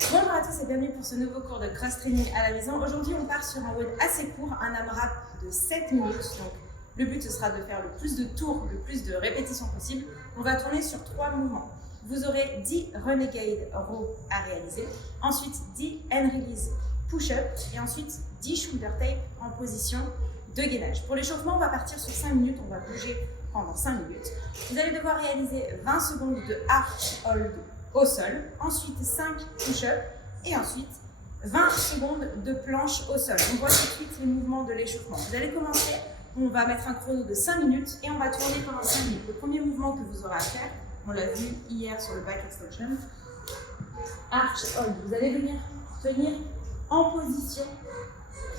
Bonjour à tous et bienvenue pour ce nouveau cours de cross-training à la maison. Aujourd'hui, on part sur un WOD assez court, un AMRAP de 7 minutes. Donc, le but, ce sera de faire le plus de tours, le plus de répétitions possible. On va tourner sur 3 mouvements. Vous aurez 10 renegade row à réaliser, ensuite 10 hand release push-up et ensuite 10 shoulder tape en position de gainage. Pour l'échauffement, on va partir sur 5 minutes, on va bouger pendant 5 minutes. Vous allez devoir réaliser 20 secondes de arch hold au sol, ensuite 5 push-ups et ensuite 20 secondes de planche au sol. On voit tout de suite les mouvements de l'échauffement. Vous allez commencer, on va mettre un chrono de 5 minutes et on va tourner pendant 5 minutes. Le premier mouvement que vous aurez à faire, on l'a vu hier sur le back extension, arch hold. Vous allez venir tenir en position,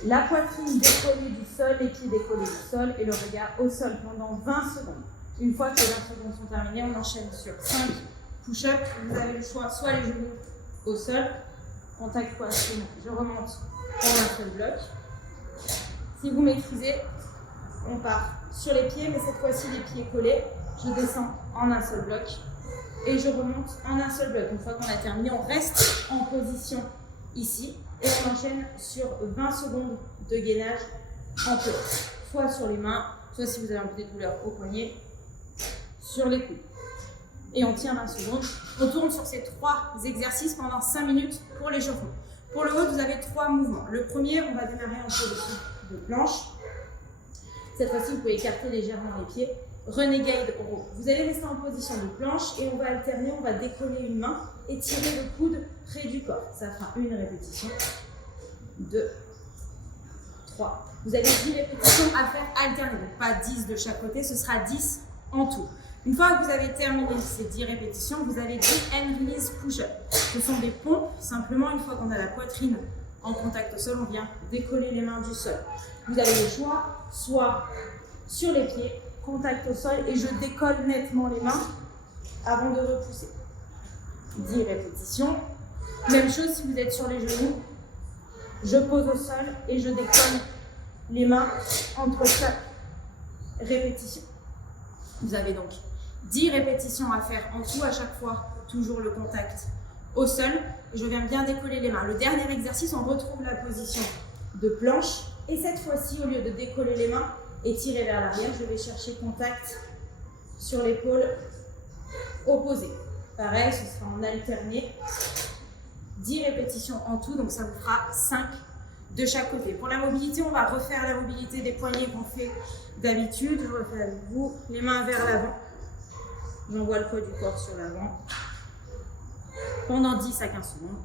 la poitrine décollée du sol, les pieds décollés du sol et le regard au sol pendant 20 secondes. Une fois que les 20 secondes sont terminées, on enchaîne sur 5 push-up. Vous avez le choix, soit les genoux au sol, contact poitrine, je remonte en un seul bloc. Si vous maîtrisez, on part sur les pieds, mais cette fois-ci les pieds collés. Je descends en un seul bloc et je remonte en un seul bloc. Une fois qu'on a terminé, on reste en position ici et on enchaîne sur 20 secondes de gainage en peu, soit sur les mains, soit si vous avez un peu de douleur au poignet, sur les coudes. Et on tient 20 secondes. On tourne sur ces 3 exercices pendant 5 minutes pour l'échauffement. Pour le haut, vous avez 3 mouvements. Le premier, on va démarrer en position de planche. Cette fois-ci, vous pouvez écarter légèrement les pieds. Renegade row. Vous allez rester en position de planche et on va alterner, on va décoller une main et tirer le coude près du corps. Ça fera une répétition. 2, 3. Vous avez 10 répétitions à faire alterner. Donc pas 10 de chaque côté, ce sera 10 en tout. Une fois que vous avez terminé ces 10 répétitions, vous avez 10 hand release push-up. Ce sont des pompes. Simplement, une fois qu'on a la poitrine en contact au sol, on vient décoller les mains du sol. Vous avez le choix, soit sur les pieds, contact au sol, et je décolle nettement les mains avant de repousser. 10 répétitions. Même chose si vous êtes sur les genoux. Je pose au sol et je décolle les mains entre chaque répétition. Vous avez donc 10 répétitions à faire en tout à chaque fois, toujours le contact au sol. Et je viens bien décoller les mains. Le dernier exercice, on retrouve la position de planche. Et cette fois-ci, au lieu de décoller les mains et tirer vers l'arrière, je vais chercher contact sur l'épaule opposée. Pareil, ce sera en alterné. 10 répétitions en tout, donc ça vous fera 5 de chaque côté. Pour la mobilité, on va refaire la mobilité des poignets qu'on fait d'habitude. Je refais avec vous, les mains vers l'avant. J'envoie le poids du corps sur l'avant pendant 10 à 15 secondes.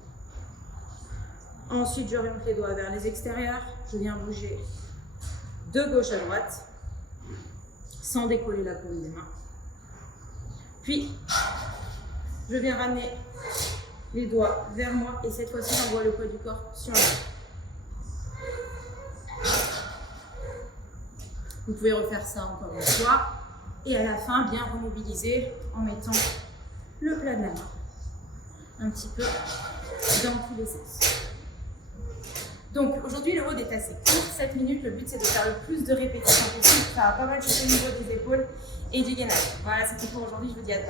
Ensuite, j'oriente les doigts vers les extérieurs. Je viens bouger de gauche à droite sans décoller la paume des mains. Puis, je viens ramener les doigts vers moi et cette fois-ci, j'envoie le poids du corps sur l'avant. Vous pouvez refaire ça encore une fois et à la fin, bien remobiliser en mettant le plat de la main un petit peu dans tous les sens. Donc aujourd'hui, le WOD est assez court, 7 minutes. Le but, c'est de faire le plus de répétitions possible. Ça va pas mal changer au niveau des épaules et du gainage. Voilà, c'était pour aujourd'hui. Je vous dis à demain.